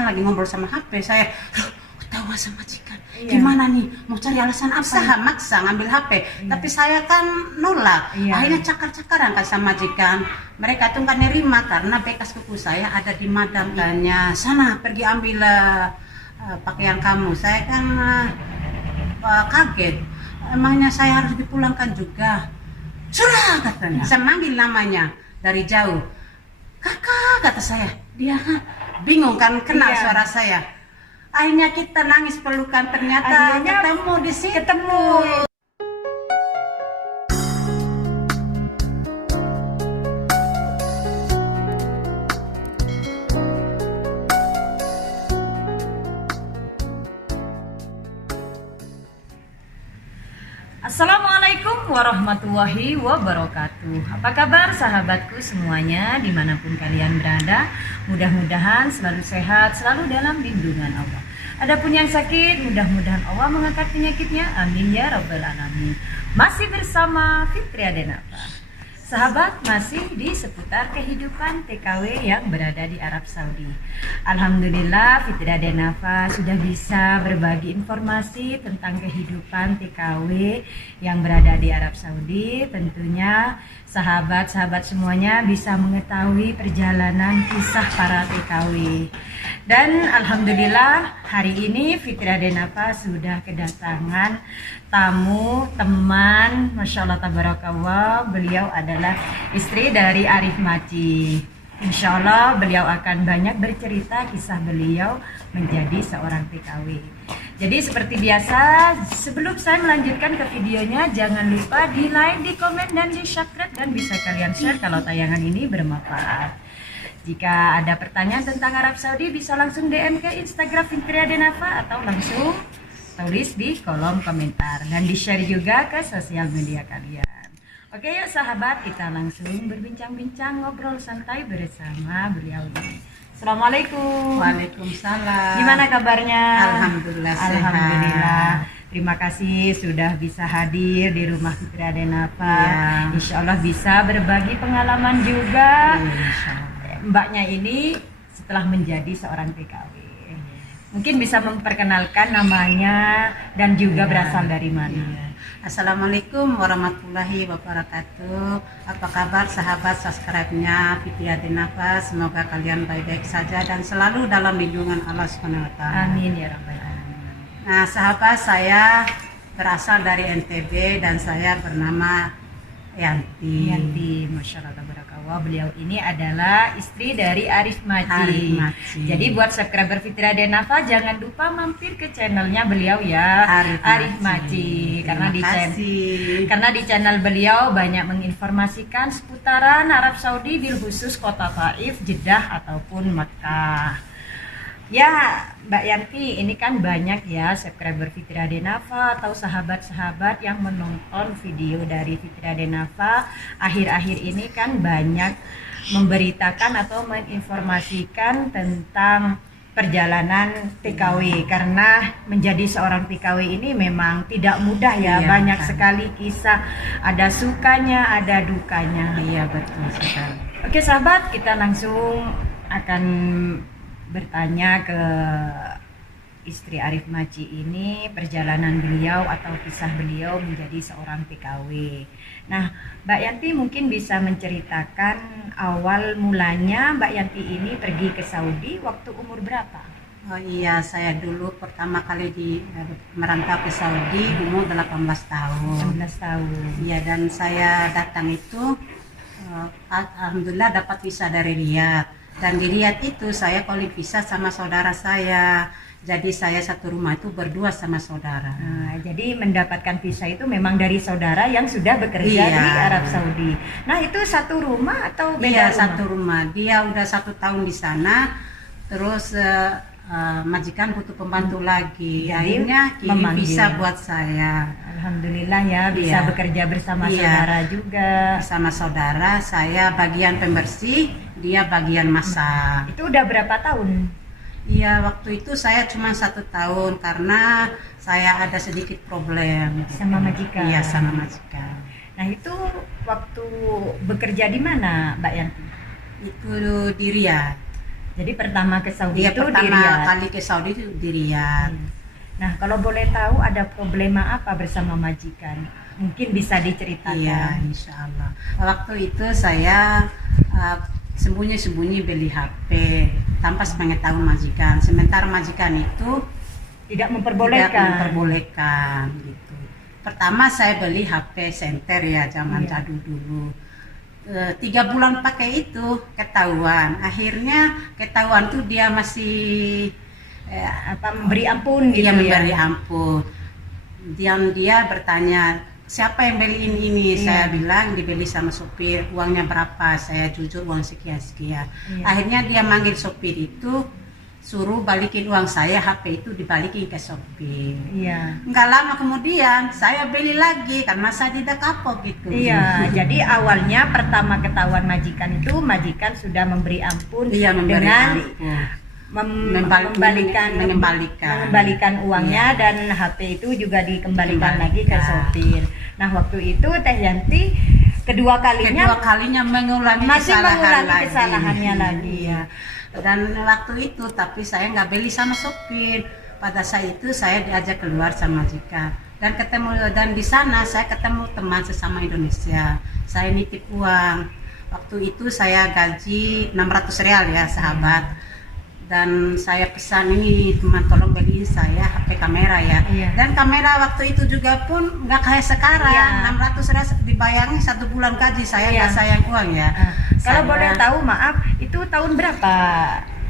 majikan lagi ngobrol sama HP. Saya ketawa sama majikan. Iya. Gimana nih? Mau cari alasan apa? Usaha maksa ngambil HP. Iya. Tapi saya kan nolak. Iya. Akhirnya cakar-cakaran kan sama majikan. Mereka tuh nggak nerima karena bekas kuku saya ada di madam. Tanya, sana pergi ambil pakaian kamu. Saya kan kaget. Emangnya saya harus dipulangkan juga? Sudah katanya. Saya manggil namanya dari jauh. Kakak kata saya. Dia bingung kan kenal Iya. suara saya. Akhirnya kita nangis pelukan, ternyata Akhirnya ketemu di situ. ketemu. Assalamualaikum warahmatullahi wabarakatuh. Apa kabar sahabatku semuanya dimanapun kalian berada? Mudah-mudahan selalu sehat, selalu dalam lindungan Allah. Adapun yang sakit, mudah-mudahan Allah mengangkat penyakitnya. Amin ya rabbal alamin. Masih bersama Fitri Adenafa. Sahabat, masih di seputar kehidupan TKW yang berada di Arab Saudi. Alhamdulillah Fitri Adenafa sudah bisa berbagi informasi tentang kehidupan TKW yang berada di Arab Saudi. Tentunya sahabat-sahabat semuanya bisa mengetahui perjalanan kisah para TKW. Dan alhamdulillah hari ini Fitri Adenafa sudah kedatangan tamu, teman, Masya Allah tabarakallah. Beliau adalah istri dari Arif Maci. Insya Allah beliau akan banyak bercerita kisah beliau menjadi seorang TKW. Jadi seperti biasa, sebelum saya melanjutkan ke videonya, jangan lupa di like, di komen, dan di subscribe, dan bisa kalian share kalau tayangan ini bermanfaat. Jika ada pertanyaan tentang Arab Saudi, bisa langsung DM ke Instagram Fitri Adenafa atau langsung tulis di kolom komentar dan di-share juga ke sosial media kalian. Oke yuk sahabat, kita langsung berbincang-bincang, ngobrol santai bersama beliau ini. Assalamualaikum. Waalaikumsalam. Gimana kabarnya? Alhamdulillah sehat. Alhamdulillah. Terima kasih sudah bisa hadir di rumah Fitri Adenafa. Ya. Insya Allah bisa berbagi pengalaman juga. Insya Allah. Mbaknya ini setelah menjadi seorang TKW. Mungkin bisa memperkenalkan namanya dan juga berasal dari mana. Iya. Assalamualaikum warahmatullahi wabarakatuh. Apa kabar sahabat subscribe-nya Fitri Adenafa? Semoga kalian baik-baik saja dan selalu dalam lindungan Allah Subhanahu wa taala. Amin ya rabbal alamin. Nah, sahabat, saya berasal dari NTB dan saya bernama Yanti. Masya Allah tabarakallah. Beliau ini adalah istri dari Arif Maci. Arif Maci. Jadi buat subscriber Fitri Adenafa jangan lupa mampir ke channelnya beliau ya, Arif Maci. Karena di channel beliau banyak menginformasikan seputaran Arab Saudi, bil khusus kota Taif, Jeddah ataupun Makkah. Ya, Mbak Yanti, ini kan banyak ya subscriber Fitri Adenafa atau sahabat-sahabat yang menonton video dari Fitri Adenafa. Akhir-akhir ini kan banyak memberitakan atau menginformasikan tentang perjalanan TKW. Karena menjadi seorang TKW ini memang tidak mudah ya, Iya, banyak kan. sekali kisah, ada sukanya, ada dukanya. Iya, betul sekali. Oke sahabat, kita langsung akan bertanya ke istri Arif Maci ini, perjalanan beliau atau kisah beliau menjadi seorang TKW. Nah, Mbak Yanti mungkin bisa menceritakan awal mulanya Mbak Yanti ini pergi ke Saudi waktu umur berapa? Oh iya, saya dulu pertama kali merantau ke Saudi umur 18 tahun. 19 tahun. Iya, dan saya datang itu alhamdulillah dapat visa dari Riyadh. Dan di Riyadh itu saya calling visa sama saudara saya. Jadi saya satu rumah itu berdua sama saudara. Nah, jadi mendapatkan visa itu memang dari saudara yang sudah bekerja Iya. di Arab Saudi. Nah, itu satu rumah atau beda Iya, rumah? satu rumah. Dia udah 1 tahun di sana. Terus majikan butuh pembantu lagi. Jadi, Akhirnya kirim memanggil. visa buat saya. Alhamdulillah ya bisa Iya. bekerja bersama Iya. saudara juga. Sama saudara, saya bagian pembersih, dia bagian masak. Itu udah berapa tahun? Iya, waktu itu saya cuma 1 tahun karena saya ada sedikit problem Sama majikan. Iya, sama majikan. Nah, itu waktu bekerja di mana, Mbak Yanti? Itu di Riyadh. Jadi pertama ke Saudi Dia itu di pertama Riyadh. kali ke Saudi itu di Riyadh. Nah, kalau boleh tahu ada problema apa bersama majikan? Mungkin bisa diceritakan. Iya, insya Allah. Waktu itu saya sembunyi-sembunyi beli HP tanpa sepengetahuan majikan. Sementara majikan itu Tidak tidak memperbolehkan gitu. Pertama saya beli HP Center ya, zaman Iya. jadul dulu. 3 bulan pakai itu ketahuan. Akhirnya ketahuan tuh dia masih Memberi ampun gitu dia ya. memberi ampun. Dia bertanya, siapa yang beliin ini? Iya. Saya bilang dibeli sama sopir. Uangnya berapa? Saya jujur uang sekian-sekian. Iya. Akhirnya dia manggil sopir itu, suruh balikin uang saya, HP itu dibalikin ke sopir. Iya. Nggak lama kemudian saya beli lagi karena saya tidak kapok gitu. Iya, jadi awalnya pertama ketahuan majikan itu majikan sudah memberi ampun Dia memberi dengan ampun. mengembalikan uangnya dan HP itu juga dikembalikan lagi ke sopir. Nah, waktu itu Teh Yanti kedua kalinya mengulangi masih mengulangi lagi. kesalahannya lagi. Iya. Dan waktu itu tapi saya nggak beli sama sopir. Pada saat itu saya diajak keluar sama majikan dan di sana saya ketemu teman sesama Indonesia. Saya nitip uang. Waktu itu saya gaji 600 real ya sahabat. Dan saya pesan ini teman tolong beliin saya HP kamera ya. Iya. Dan kamera waktu itu juga pun nggak kayak sekarang. Iya. 600 real dibayangi 1 bulan gaji, saya nggak Iya. sayang uang ya. Kalau Saya- boleh tahu, maaf, itu tahun berapa?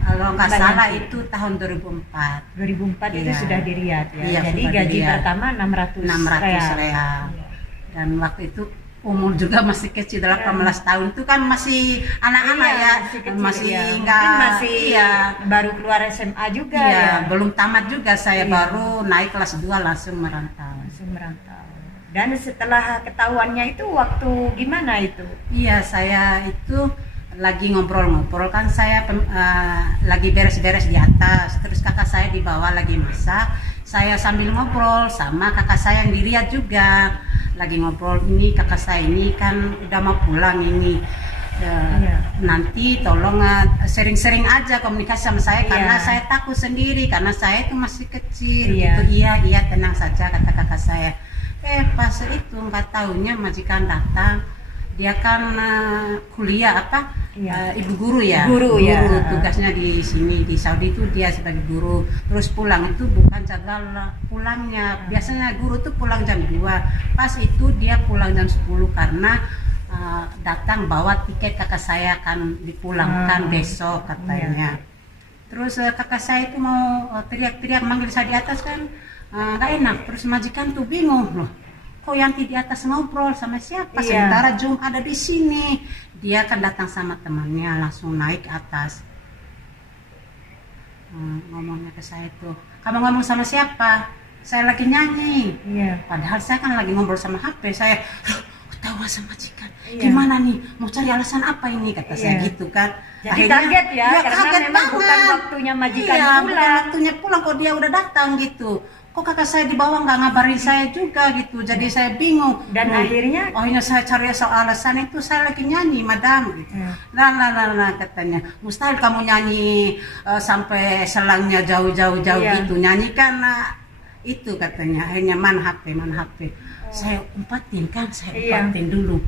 Kalau nggak Mbak salah Yanti? itu tahun 2004. 2004 itu Iya. sudah di Riyadh ya. Iya, Jadi sudah di gaji Riyadh. pertama 600 600 real. Iya. Dan waktu itu umur juga masih kecil, 18 tahun itu kan masih anak-anak Iya, ya, kecil, masih iya. nggak Mungkin masih iya, baru keluar SMA juga iya, ya. belum tamat juga saya Iya. baru naik kelas 2 langsung merantau. Langsung merantau. Dan setelah ketahuannya itu waktu gimana itu? Iya, saya itu lagi ngobrol-ngobrol kan saya lagi beres-beres di atas, terus kakak saya di bawah lagi masak. Saya sambil ngobrol sama kakak saya yang di Riyadh juga. Lagi ngobrol, ini kakak saya ini kan udah mau pulang ini. Iya. Nanti tolong sering-sering aja komunikasi sama saya karena Iya. saya takut sendiri karena saya itu masih kecil Iya. gitu. Iya tenang saja kata kakak saya. Pas itu nggak taunya majikan datang, dia kan kuliah Iya. ibu guru ya. Guru ya. Tugasnya di sini di Saudi itu dia sebagai guru. Terus pulang itu bukan jaga pulangnya. Biasanya guru tuh pulang jam 2. Pas itu dia pulang jam 10 karena datang bawa tiket kakak saya akan dipulangkan besok katanya. Terus kakak saya itu mau teriak-teriak manggil saya di atas kan nggak enak. Terus majikan tuh bingung loh. Kok Yanti di atas ngobrol sama siapa? Iya. Sementara Jum ada di sini. Dia kan datang sama temannya langsung naik ke atas. Ngomongnya ke saya tuh, kamu ngomong sama siapa? Saya lagi nyanyi. Iya. Padahal saya kan lagi ngobrol sama HP. Saya tahu sama majikan. Iya. Gimana nih? Mau cari alasan apa ini? Kata saya Iya. gitu kan. Jadi kaget ya, karena kaget memang bukan banget. waktunya majikan Iya, bukan pulang. waktunya pulang kok dia udah datang gitu. Kok kakak saya di bawah nggak ngabarin saya juga gitu. Jadi saya bingung. Dan akhirnya saya cari soal alasan itu, saya lagi nyanyi madam gitu. Iya. Nah katanya mustahil kamu nyanyi sampai selangnya jauh-jauh Iya. gitu, nyanyi kan itu katanya. Akhirnya mana HP saya umpatin saya Iya. umpatin dulu.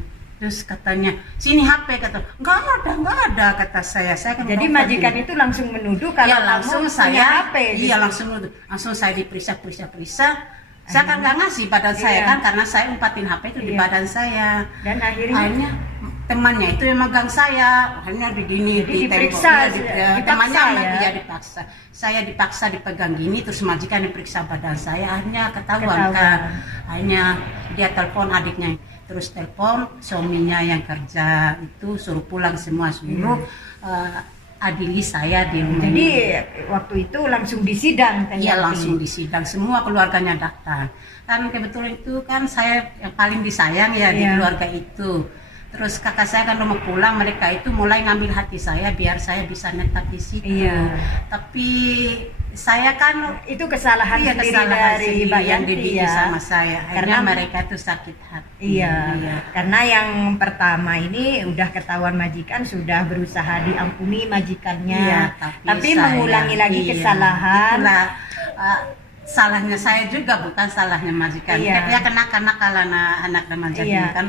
Terus katanya sini HP, kata nggak ada kata saya kan jadi udah majikan umpatin. itu langsung menuduh kalau Iya, kamu langsung punya saya HP. Gitu. iya langsung saya diperiksa. Saya kan nggak ngasih badan saya Iya. kan karena saya umpatin HP itu di Iya. badan saya. Dan akhirnya Temannya itu yang megang saya, akhirnya begini Jadi di diperiksa, tembok, dipaksa temannya ya? dia dipaksa. Saya dipaksa dipegang gini, terus majikan diperiksa badan saya, akhirnya ketahuan Ketahuan. kan. Akhirnya dia telepon adiknya, terus telepon suaminya yang kerja itu suruh pulang semua, suruh adili saya di rumah. jadi waktu itu langsung disidang kan? Iya, Yanti? langsung disidang, semua keluarganya datang. Kan kebetulan itu kan saya yang paling disayang ya di Iya. keluarga itu. Terus kakak saya kan udah mau pulang, mereka itu mulai ngambil hati saya biar saya bisa netap di situ. Iya. Tapi saya kan Itu kesalahan iya, sendiri kesalahan dari sendiri Mbak yang Yanti dididik ya. sama saya. Akhirnya Karena mereka tuh sakit hati. Iya, karena yang pertama ini udah ketahuan majikan sudah berusaha diampuni majikannya, Iya, tapi saya- mengulangi lagi iya, kesalahan. itulah, salahnya saya juga, bukan salahnya majikan. Iya. Ya kena kalau anak dan majikan Iya. kan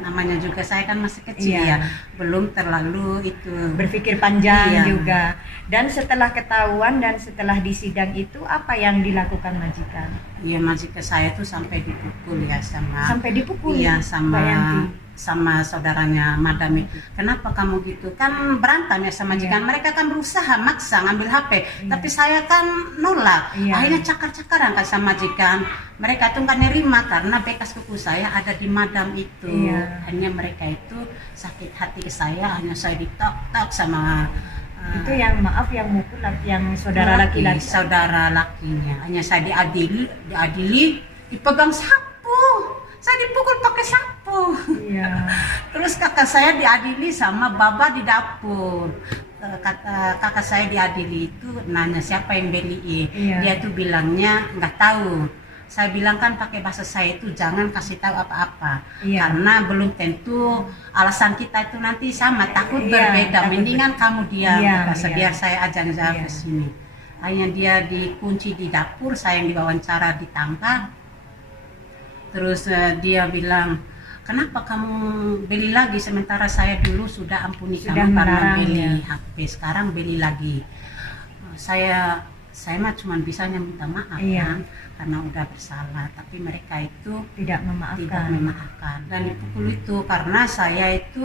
namanya juga saya kan masih kecil Iya. ya, belum terlalu itu. Berpikir panjang Iya. juga. Dan setelah ketahuan dan setelah disidang itu apa yang dilakukan majikan? Iya, majikan saya tuh sampai dipukul ya Sampai dipukul. iya Mbak Yanti. sama saudaranya madam itu. Kenapa kamu gitu? Kan berantem ya sama majikan. Iya. Mereka kan berusaha maksa ngambil HP, tapi saya kan nolak. Iya. Akhirnya cakar-cakaran kan sama majikan. Mereka tuh nggak nerima karena bekas kuku saya ada di madam itu. Iya. Hanya mereka itu sakit hati ke saya, hanya saya ditok-tok sama Itu yang maaf yang mukul yang saudara laki-laki. saudara lakinya. Hanya saya diadili, dipegang sapu. Saya dipukul pakai sapu. Iya. Terus kakak saya diadili sama baba di dapur. Kakak saya diadili itu nanya siapa yang beliin. Iya. Dia tuh bilangnya nggak tahu. Saya bilang kan pakai bahasa saya itu jangan kasih tahu apa-apa. Iya. Karena belum tentu alasan kita itu nanti sama, takut Iya, berbeda. takut Mendingan kamu diam, Iya, kata saya, iya. biar saya aja jawab Iya. ke sini. Akhirnya dia dikunci di dapur, saya yang diwawancara ditangkap. Terus dia bilang, kenapa kamu beli lagi sementara saya dulu sudah ampuni Sudah kamu karena melarang, beli ya. HP, sekarang beli lagi. Saya mah cuma bisanya minta maaf Iya. kan, karena udah bersalah, tapi mereka itu Tidak memaafkan. tidak memaafkan dan dipukul itu karena saya itu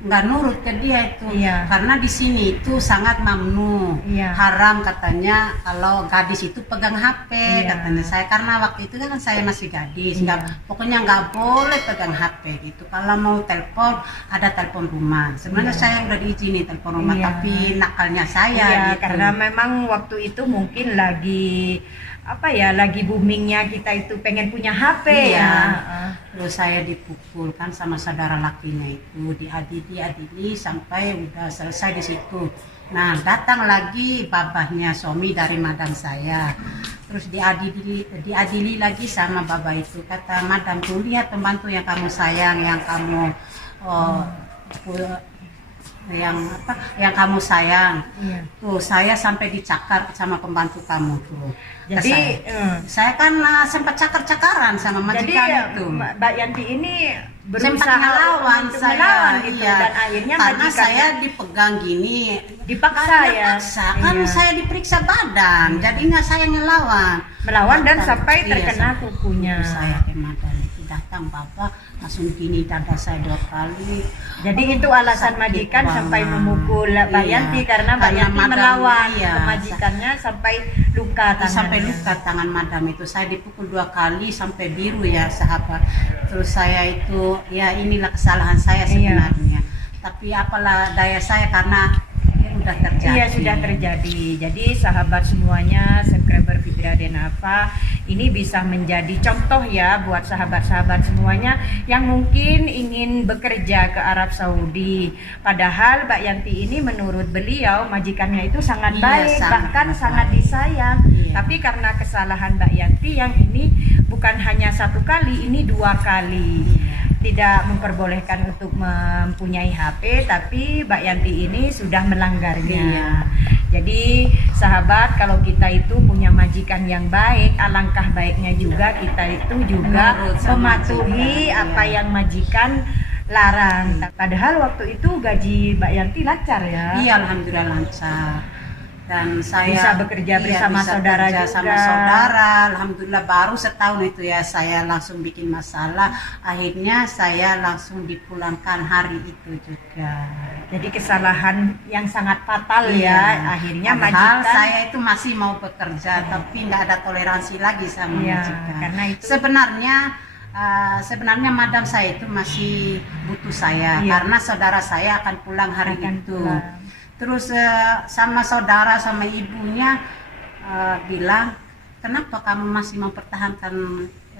nggak nurut ke dia itu. Iya. Karena di sini itu sangat mamnu, Iya. haram katanya kalau gadis itu pegang HP. Iya. Katanya saya, karena waktu itu kan saya masih gadis, Iya. pokoknya nggak boleh pegang HP gitu. Kalau mau telepon ada telepon rumah, sebenarnya Iya. saya udah diizini telepon rumah, Iya. tapi nakalnya saya Iya, gitu. karena memang waktu itu mungkin lagi lagi boomingnya kita itu pengen punya HP Iya. ya. Terus saya dipukul kan sama saudara lakinya itu, diadili sampai udah selesai di situ. Nah, datang lagi babahnya suami dari madam saya. Terus diadili lagi sama babah itu. Kata madam tuh, lihat pembantu yang kamu sayang, yang kamu yang kamu sayang. Iya. Tuh, saya sampai dicakar sama pembantu kamu tuh. Jadi Saya kan sempat cakar-cakaran sama jadi majikan itu. Mbak Yanti ini Sempat berusaha ngelawan untuk saya, melawan gitu iya. dan akhirnya Karena majikannya saya dipegang gini, dipaksa Karena ya. paksa, kan Iya. saya diperiksa badan, jadinya saya ngelawan. Melawan dan Datang, sampai iya, terkena sampai kukunya. kuku saya kemadan itu datang bapak langsung gini dada saya 2 kali. Jadi itu alasan Sakit majikan sampai banget. memukul Mbak Iya. Yanti karena Mbak Karena Yanti madam, melawan iya. ke majikannya sampai luka tangannya. Sampai luka tangan madam itu, saya dipukul 2 kali sampai biru ya sahabat. Terus saya itu, ya inilah kesalahan saya sebenarnya. Tapi apalah daya saya karena udah terjadi. Iya, sudah terjadi. Jadi sahabat semuanya, subscriber Fitria Denava, ini bisa menjadi contoh ya buat sahabat-sahabat semuanya yang mungkin ingin bekerja ke Arab Saudi. Padahal Mbak Yanti ini menurut beliau majikannya itu sangat Iya, baik, sangat bahkan baik. sangat disayang. Iya. Tapi karena kesalahan Mbak Yanti yang ini bukan hanya 1 kali, ini 2 kali. Tidak memperbolehkan untuk mempunyai HP, tapi Mbak Yanti ini sudah melanggarnya. Iya. Jadi sahabat, kalau kita itu punya majikan yang baik, alangkah baiknya juga kita itu juga Menurut sama mematuhi majikan, apa iya. yang majikan larang. Padahal waktu itu gaji Mbak Yanti lancar ya. Iya, alhamdulillah lancar. Dan saya Bisa bekerja bersama bisa saudara kerja juga. sama saudara. Alhamdulillah baru setahun itu ya saya langsung bikin masalah. Akhirnya saya langsung dipulangkan hari itu juga. Jadi kesalahan yang sangat fatal Iya. ya. Akhirnya Padahal majikan saya itu masih mau bekerja, tapi nggak ada toleransi lagi sama Iya, majikan. karena itu- Sebenarnya madam saya itu masih butuh saya Iya. karena saudara saya akan pulang hari akan itu. pulang. Terus sama saudara sama ibunya bilang, kenapa kamu masih mempertahankan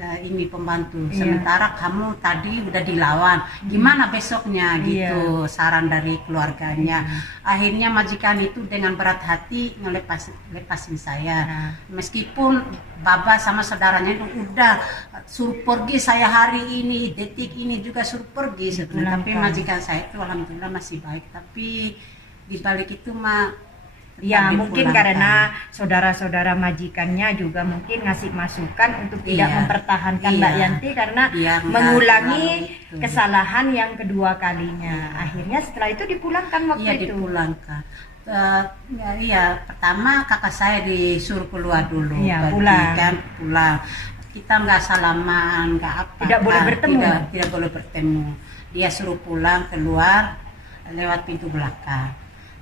ini pembantu. Iya. Sementara kamu tadi udah dilawan, gimana besoknya Iya. gitu, saran dari keluarganya. Akhirnya majikan itu dengan berat hati lepasin saya. Nah. Meskipun baba sama saudaranya itu udah suruh pergi saya hari ini, detik ini juga suruh pergi sebenarnya. Tapi Dipulangkan. majikan saya itu alhamdulillah masih baik. Tapi di balik itu mah Ya tetap mungkin dipulangkan. karena saudara-saudara majikannya juga mungkin ngasih masukan untuk tidak Iya. mempertahankan Iya. Mbak Yanti karena Biar nggak mengulangi terlalu itu. kesalahan yang kedua kalinya. Akhirnya setelah itu dipulangkan waktu Iya, itu. dipulangkan. Iya, pertama kakak saya disuruh keluar dulu, Iya, pergi pulang. kan, pulang. Kita nggak salaman, nggak apa. Tidak boleh bertemu. Tidak boleh bertemu. Dia suruh pulang keluar lewat pintu belakang.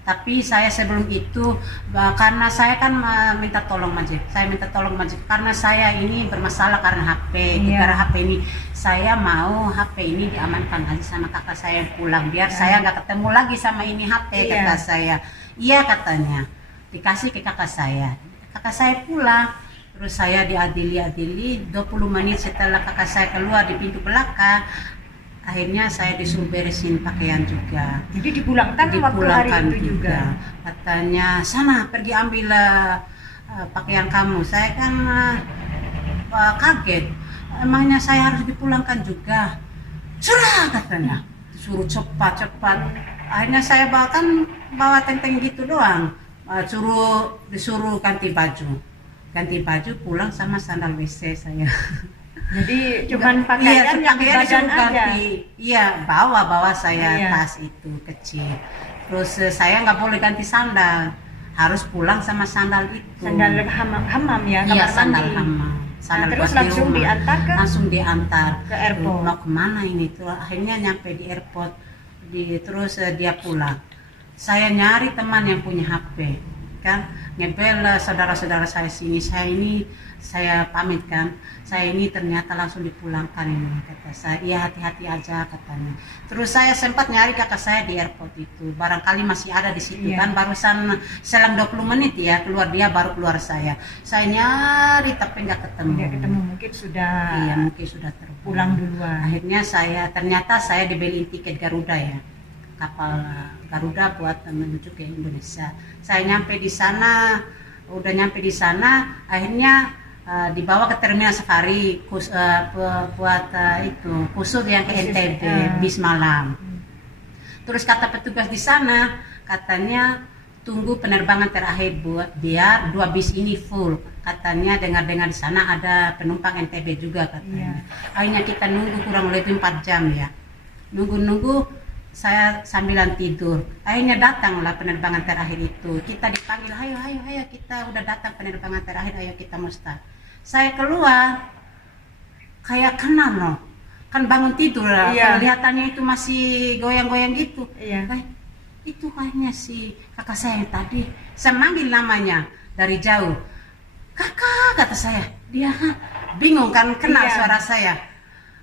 Tapi saya sebelum itu karena saya kan minta tolong majik. Saya minta tolong majik karena saya ini bermasalah karena HP. Iya. Karena HP ini saya mau HP ini diamankan aja sama kakak saya yang pulang biar saya nggak ketemu lagi sama ini HP. Iya. Kata saya. Iya katanya. Dikasih ke kakak saya. Kakak saya pulang. Terus saya diadili 20 menit setelah kakak saya keluar di pintu belakang. Akhirnya saya disuruh beresin pakaian juga. Jadi dipulangkan waktu hari itu juga. Katanya sana pergi ambil pakaian kamu. Saya kan kaget. Emangnya saya harus dipulangkan juga? Sudah katanya. Suruh cepat. Akhirnya saya bawa tenteng gitu doang. Disuruh ganti baju pulang sama sandal WC saya. Jadi cuman pakaian yang di badan disuruh aja. ganti. Iya, bawa saya Iya. tas itu kecil. Terus saya nggak boleh ganti sandal, harus pulang sama sandal itu. Sandal hamam ya, Iya, kamar sandal mandi. hamam. Sandal terus buat di langsung rumah. diantar ke? Langsung diantar Ke airport. Mau kemana ini tuh? Akhirnya nyampe di airport. Terus dia pulang. Saya nyari teman yang punya HP, kan? Ngebel saudara-saudara saya sini. Saya pamit kan. Saya ini ternyata langsung dipulangkan ini, kata saya. Iya, hati-hati aja katanya. Terus saya sempat nyari kakak saya di airport itu. Barangkali masih ada di situ. Iya. Kan barusan selang 20 menit ya keluar dia, baru keluar saya. Saya nyari tapi nggak ketemu. Nggak ketemu, mungkin sudah Iya, mungkin sudah terbang. pulang duluan. Akhirnya ternyata saya dibeliin tiket Garuda ya, kapal Garuda buat menuju ke Indonesia. Saya nyampe di sana, akhirnya dibawa ke terminal Safari buat itu khusus yang ke Khusus, NTB bis malam. Terus kata petugas di sana, katanya tunggu penerbangan terakhir biar 2 bis ini full. Katanya dengar-dengar di sana ada penumpang NTB juga katanya. Akhirnya kita nunggu kurang lebih 4 jam ya. Nunggu saya sambilan tidur. Akhirnya datanglah penerbangan terakhir itu. Kita dipanggil, ayo kita udah datang penerbangan terakhir, ayo kita mau start. Saya keluar kayak kenal loh. Kan bangun tidur lah. Iya. Kelihatannya itu masih goyang-goyang gitu. Iya. Itu kayaknya si kakak saya yang tadi. Saya manggil namanya dari jauh. Kakak, kata saya. Dia bingung kan kenal Iya. suara saya.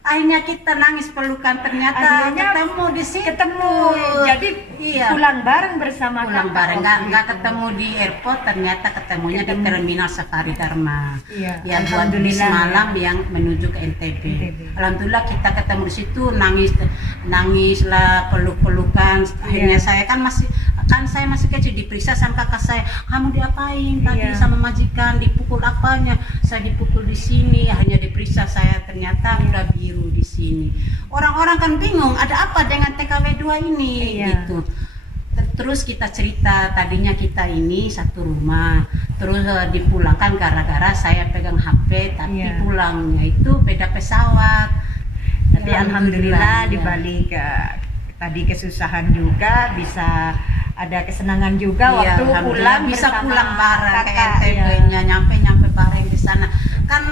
Akhirnya kita nangis pelukan, ternyata Akhirnya ketemu di situ. Ketemu. Jadi Iya. pulang bareng bersama Pulang kakak bareng, waktu nggak itu. ketemu di airport, ternyata ketemunya di terminal Safari Dharma. Iya, Ya buat bis alhamdulillah. malam yang menuju ke NTB. NTB. Alhamdulillah kita ketemu di situ, nangis lah, peluk-pelukan. Akhirnya saya saya masih kecil, diperiksa sama kakak saya. Kamu diapain tadi Iya. sama majikan? Dipukul apanya? Saya dipukul di sini. Hanya diperiksa saya, ternyata udah biru di sini. Orang-orang kan bingung, ada apa dengan TKW 2 ini? Iya. Gitu. Terus kita cerita, tadinya kita ini satu rumah, terus dipulangkan gara-gara saya pegang HP, tapi Iya. pulangnya itu beda pesawat. Tapi alhamdulillah ya. di balik tadi kesusahan juga bisa ada kesenangan juga Iya, waktu alhamdulillah pulang bisa bersama pulang bareng ke kakak, NTB-nya, nyampe bareng di sana. Kan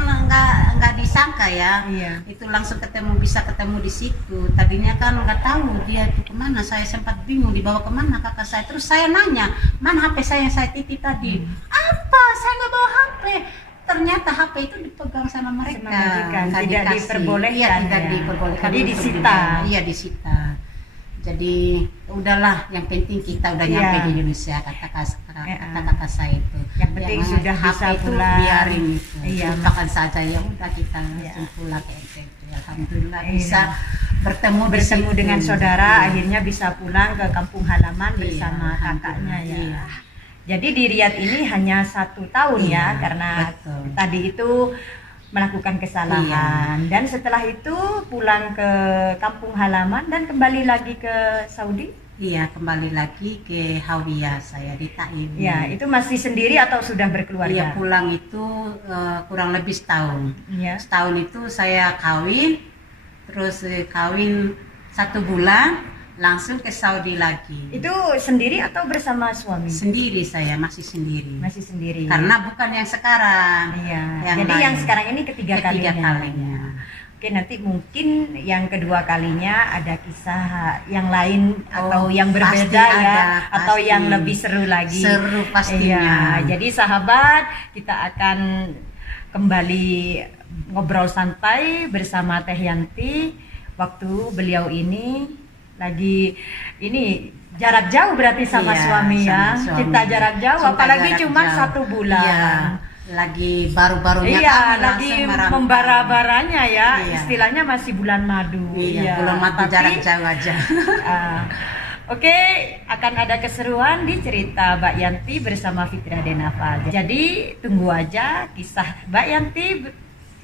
nggak disangka ya. Iya. Itu langsung bisa ketemu di situ. Tadinya kan nggak tahu dia itu kemana. Saya sempat bingung dibawa kemana kakak saya. Terus saya nanya, mana HP saya yang saya titip tadi? Apa? Saya nggak bawa HP. Ternyata HP itu dipegang sama mereka. Sama majikan, Nggak tidak dikasih. diperbolehkan Iya, tidak ya. diperbolehkan. Jadi untuk disita. dibawa. Iya, disita. Jadi udahlah, yang penting kita udah nyampe Iya. di Indonesia, kata kakak saya itu. Yang penting sudah HP bisa itu pulang. biarin itu, Iya. lupakan saja, ya udah kita Iya. langsung pulang ke NTT. Alhamdulillah Iya. bisa bertemu di Bertemu situ. dengan saudara, Iya. akhirnya bisa pulang ke kampung halaman Iya, bersama kakaknya ya. iya. Jadi di Riyadh ini hanya 1 tahun ya, Iya, karena betul. tadi itu melakukan kesalahan dan setelah itu pulang ke kampung halaman dan kembali lagi ke Saudi. Iya, kembali lagi ke Hawiyah, saya di Taib. Ya, itu masih sendiri atau sudah Iya, berkeluarga? pulang itu kurang lebih setahun. Ya. Setahun itu saya kawin, terus kawin 1 bulan, langsung ke Saudi lagi. Itu sendiri atau bersama suami? Sendiri, saya masih sendiri. Masih sendiri. Karena bukan yang sekarang. Iya. Yang Jadi lain. yang sekarang ini ketiga Ketiga kalinya. kalinya. Oke, nanti mungkin yang kedua kalinya ada kisah yang lain atau Oh, yang pasti berbeda ya, ada, atau pasti. yang lebih seru lagi. Seru pastinya. Iya, jadi sahabat, kita akan kembali ngobrol santai bersama Teh Yanti waktu beliau ini lagi ini jarak jauh berarti sama Iya, suami ya. sama suami. Kita jarak jauh, Cinta apalagi jarak cuma jauh. 1 bulan. Iya, lagi baru-barunya Iya, kami lagi langsung merantau. membara-baranya ya, Iya. istilahnya masih bulan madu. Iya, belum mati tapi, jarak jauh aja. ah, Oke, akan ada keseruan di cerita Mbak Yanti bersama Fitra Denafa. Jadi tunggu aja kisah Mbak Yanti.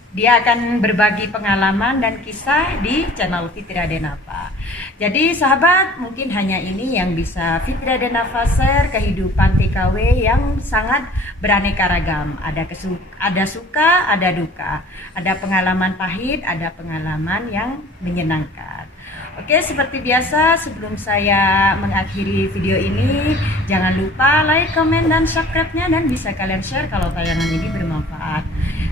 Dia akan berbagi pengalaman dan kisah di channel Fitra Denafa. Jadi sahabat, mungkin hanya ini yang bisa Fitra Denafa share kehidupan TKW yang sangat beraneka ragam. Ada suka, ada duka. Ada pengalaman pahit, ada pengalaman yang menyenangkan. Oke, seperti biasa sebelum saya mengakhiri video ini, jangan lupa like, komen, dan subscribe-nya, dan bisa kalian share kalau tayangan ini bermanfaat.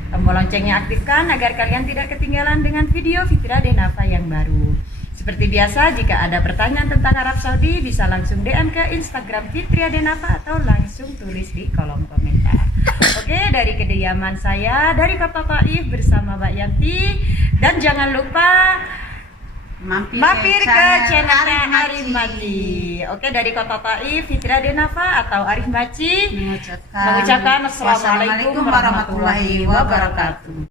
Tombol loncengnya aktifkan agar kalian tidak ketinggalan dengan video Fitra Denafa yang baru. Seperti biasa, jika ada pertanyaan tentang Arab Saudi, bisa langsung DM ke Instagram Fitra Denafa atau langsung tulis di kolom komentar. Oke, dari kediaman saya, dari Kota Taif bersama Mbak Yanti, dan jangan lupa mampir ke channelnya Arif Maci. Oke, dari Kota Taif, Fitra Denafa atau Arif Maci mengucapkan Assalamualaikum warahmatullahi wabarakatuh.